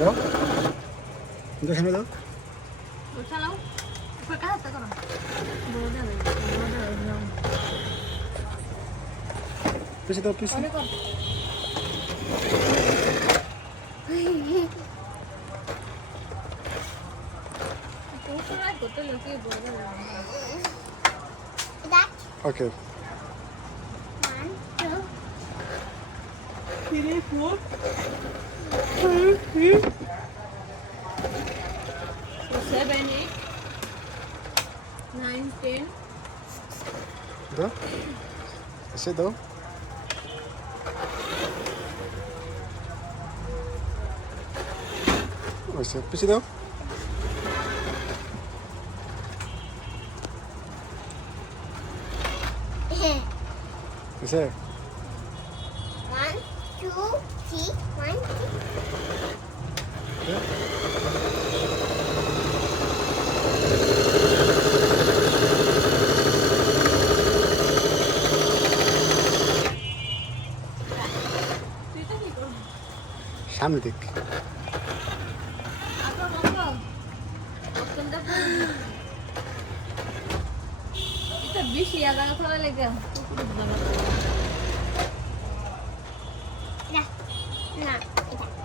দাও। দাও। সামনে দাও পিছিয়ে দাও পিছিয়ে অনেক করতে লোকে বড় যাবে seven, eight, nine, ten. Do? Kasi do? Kasi, kasi do? Kasi? One, two, three, one, two. সামনে দিক বেশি আগায় ফেলা লেগে না এটা।